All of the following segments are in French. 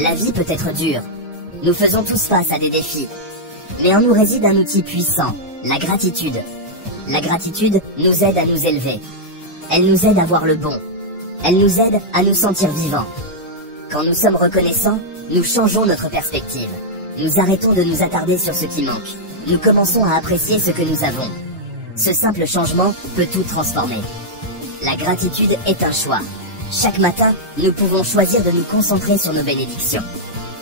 La vie peut être dure. Nous faisons tous face à des défis. Mais en nous réside un outil puissant, la gratitude. La gratitude nous aide à nous élever. Elle nous aide à voir le bon. Elle nous aide à nous sentir vivants. Quand nous sommes reconnaissants, nous changeons notre perspective. Nous arrêtons de nous attarder sur ce qui manque. Nous commençons à apprécier ce que nous avons. Ce simple changement peut tout transformer. La gratitude est un choix. Chaque matin, nous pouvons choisir de nous concentrer sur nos bénédictions.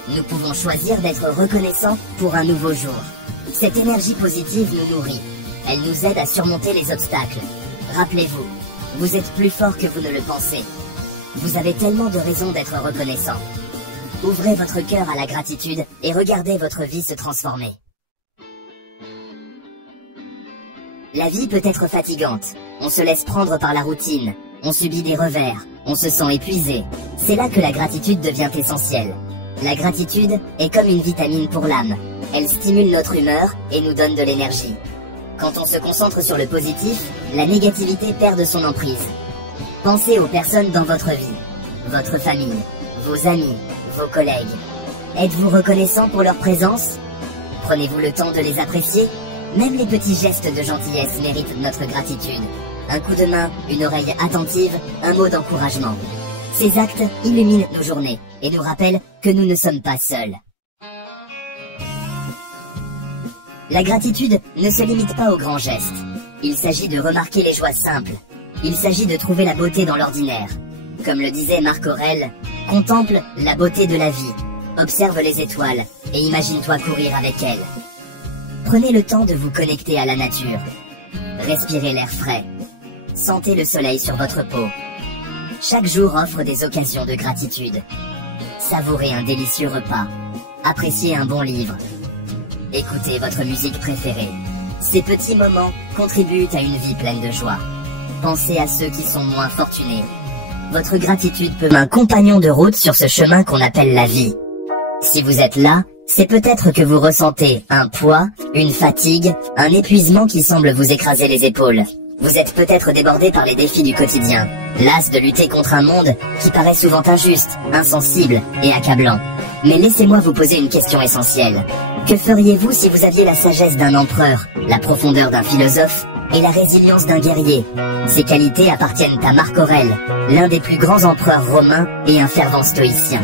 Nous pouvons choisir d'être reconnaissants pour un nouveau jour. Cette énergie positive nous nourrit. Elle nous aide à surmonter les obstacles. Rappelez-vous, vous êtes plus fort que vous ne le pensez. Vous avez tellement de raisons d'être reconnaissant. Ouvrez votre cœur à la gratitude et regardez votre vie se transformer. La vie peut être fatigante. On se laisse prendre par la routine. On subit des revers. On se sent épuisé. C'est là que la gratitude devient essentielle. La gratitude est comme une vitamine pour l'âme. Elle stimule notre humeur et nous donne de l'énergie. Quand on se concentre sur le positif, la négativité perd de son emprise. Pensez aux personnes dans votre vie, votre famille, vos amis, vos collègues. Êtes-vous reconnaissant pour leur présence? Prenez-vous le temps de les apprécier? Même les petits gestes de gentillesse méritent notre gratitude. Un coup de main, une oreille attentive, un mot d'encouragement. Ces actes illuminent nos journées et nous rappellent que nous ne sommes pas seuls. La gratitude ne se limite pas aux grands gestes. Il s'agit de remarquer les joies simples. Il s'agit de trouver la beauté dans l'ordinaire. Comme le disait Marc Aurèle, contemple la beauté de la vie, observe les étoiles et imagine-toi courir avec elles. Prenez le temps de vous connecter à la nature. Respirez l'air frais. Sentez le soleil sur votre peau. Chaque jour offre des occasions de gratitude. Savourez un délicieux repas. Appréciez un bon livre. Écoutez votre musique préférée. Ces petits moments contribuent à une vie pleine de joie. Pensez à ceux qui sont moins fortunés. Votre gratitude peut être un compagnon de route sur ce chemin qu'on appelle la vie. Si vous êtes là, c'est peut-être que vous ressentez un poids, une fatigue, un épuisement qui semble vous écraser les épaules. Vous êtes peut-être débordé par les défis du quotidien, las de lutter contre un monde qui paraît souvent injuste, insensible et accablant. Mais laissez-moi vous poser une question essentielle. Que feriez-vous si vous aviez la sagesse d'un empereur, la profondeur d'un philosophe et la résilience d'un guerrier? Ces qualités appartiennent à Marc Aurèle, l'un des plus grands empereurs romains et un fervent stoïcien.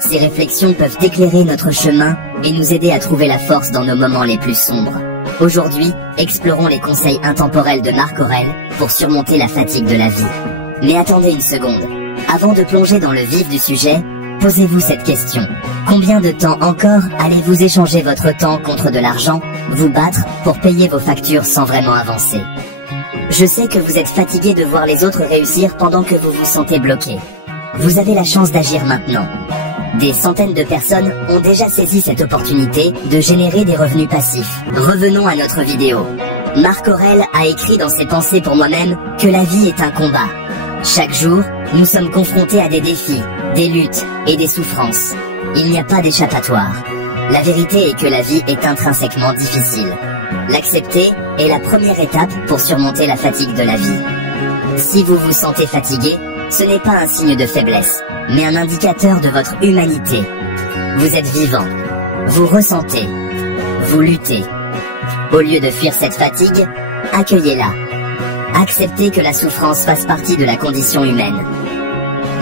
Ces réflexions peuvent éclairer notre chemin et nous aider à trouver la force dans nos moments les plus sombres. Aujourd'hui, explorons les conseils intemporels de Marc Aurèle pour surmonter la fatigue de la vie. Mais attendez une seconde. Avant de plonger dans le vif du sujet, posez-vous cette question. Combien de temps encore allez-vous échanger votre temps contre de l'argent, vous battre pour payer vos factures sans vraiment avancer? Je sais que vous êtes fatigué de voir les autres réussir pendant que vous vous sentez bloqué. Vous avez la chance d'agir maintenant. Des centaines de personnes ont déjà saisi cette opportunité de générer des revenus passifs. Revenons à notre vidéo. Marc Aurèle a écrit dans ses pensées pour moi-même que la vie est un combat. Chaque jour, nous sommes confrontés à des défis, des luttes et des souffrances. Il n'y a pas d'échappatoire. La vérité est que la vie est intrinsèquement difficile. L'accepter est la première étape pour surmonter la fatigue de la vie. Si vous vous sentez fatigué, ce n'est pas un signe de faiblesse, mais un indicateur de votre humanité. Vous êtes vivant, vous ressentez, vous luttez. Au lieu de fuir cette fatigue, accueillez-la. Acceptez que la souffrance fasse partie de la condition humaine.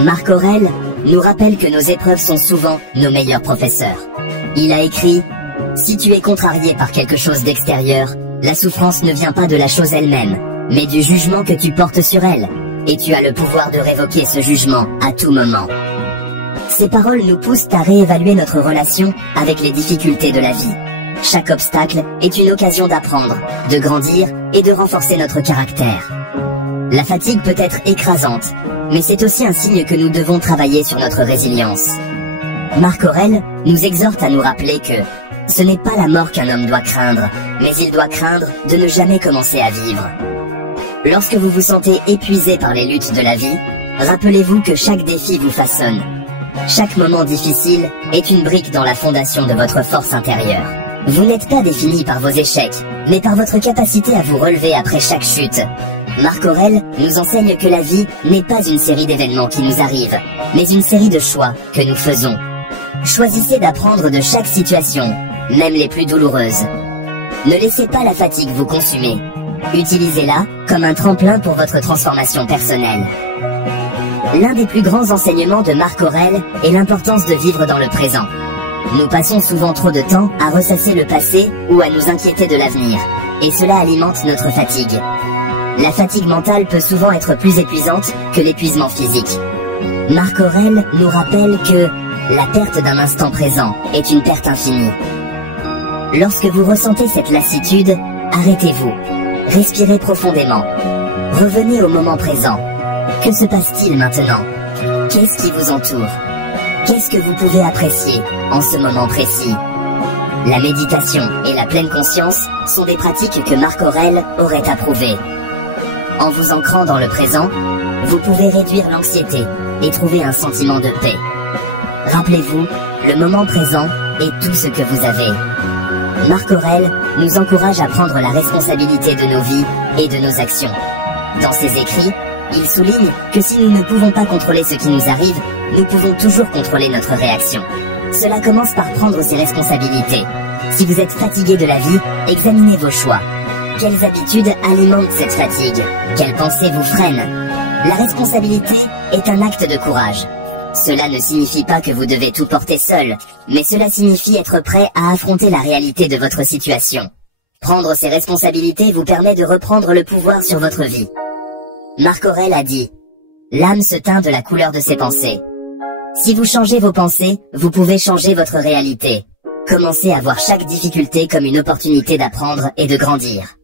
Marc Aurèle nous rappelle que nos épreuves sont souvent nos meilleurs professeurs. Il a écrit « Si tu es contrarié par quelque chose d'extérieur, la souffrance ne vient pas de la chose elle-même, mais du jugement que tu portes sur elle. Et tu as le pouvoir de révoquer ce jugement à tout moment. » Ces paroles nous poussent à réévaluer notre relation avec les difficultés de la vie. Chaque obstacle est une occasion d'apprendre, de grandir et de renforcer notre caractère. La fatigue peut être écrasante, mais c'est aussi un signe que nous devons travailler sur notre résilience. Marc Aurèle nous exhorte à nous rappeler que ce n'est pas la mort qu'un homme doit craindre, mais il doit craindre de ne jamais commencer à vivre. Lorsque vous vous sentez épuisé par les luttes de la vie, rappelez-vous que chaque défi vous façonne. Chaque moment difficile est une brique dans la fondation de votre force intérieure. Vous n'êtes pas défini par vos échecs, mais par votre capacité à vous relever après chaque chute. Marc Aurèle nous enseigne que la vie n'est pas une série d'événements qui nous arrivent, mais une série de choix que nous faisons. Choisissez d'apprendre de chaque situation, même les plus douloureuses. Ne laissez pas la fatigue vous consumer. Utilisez-la comme un tremplin pour votre transformation personnelle. L'un des plus grands enseignements de Marc Aurèle est l'importance de vivre dans le présent. Nous passons souvent trop de temps à ressasser le passé ou à nous inquiéter de l'avenir, et cela alimente notre fatigue. La fatigue mentale peut souvent être plus épuisante que l'épuisement physique. Marc Aurèle nous rappelle que la perte d'un instant présent est une perte infinie. Lorsque vous ressentez cette lassitude, arrêtez-vous, respirez profondément, revenez au moment présent. Que se passe-t-il maintenant? Qu'est-ce qui vous entoure? Qu'est-ce que vous pouvez apprécier en ce moment précis? La méditation et la pleine conscience sont des pratiques que Marc Aurèle aurait approuvées. En vous ancrant dans le présent, vous pouvez réduire l'anxiété et trouver un sentiment de paix. Rappelez-vous, le moment présent est tout ce que vous avez. Marc Aurèle nous encourage à prendre la responsabilité de nos vies et de nos actions. Dans ses écrits, il souligne que si nous ne pouvons pas contrôler ce qui nous arrive, nous pouvons toujours contrôler notre réaction. Cela commence par prendre ses responsabilités. Si vous êtes fatigué de la vie, examinez vos choix. Quelles habitudes alimentent cette fatigue? Quelles pensées vous freinent? La responsabilité est un acte de courage. Cela ne signifie pas que vous devez tout porter seul, mais cela signifie être prêt à affronter la réalité de votre situation. Prendre ses responsabilités vous permet de reprendre le pouvoir sur votre vie. Marc Aurèle a dit « L'âme se teint de la couleur de ses pensées ». Si vous changez vos pensées, vous pouvez changer votre réalité. Commencez à voir chaque difficulté comme une opportunité d'apprendre et de grandir.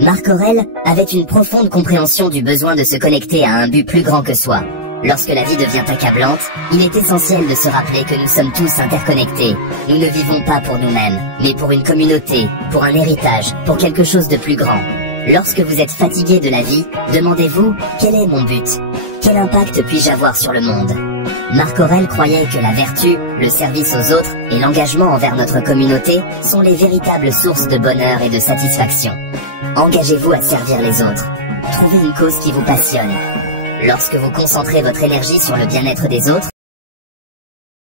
Marc Aurèle avait une profonde compréhension du besoin de se connecter à un but plus grand que soi. Lorsque la vie devient accablante, il est essentiel de se rappeler que nous sommes tous interconnectés. Nous ne vivons pas pour nous-mêmes, mais pour une communauté, pour un héritage, pour quelque chose de plus grand. Lorsque vous êtes fatigué de la vie, demandez-vous « Quel est mon but? Quel impact puis-je avoir sur le monde ?» Marc Aurèle croyait que la vertu, le service aux autres et l'engagement envers notre communauté sont les véritables sources de bonheur et de satisfaction. Engagez-vous à servir les autres. Trouvez une cause qui vous passionne. Lorsque vous concentrez votre énergie sur le bien-être des autres,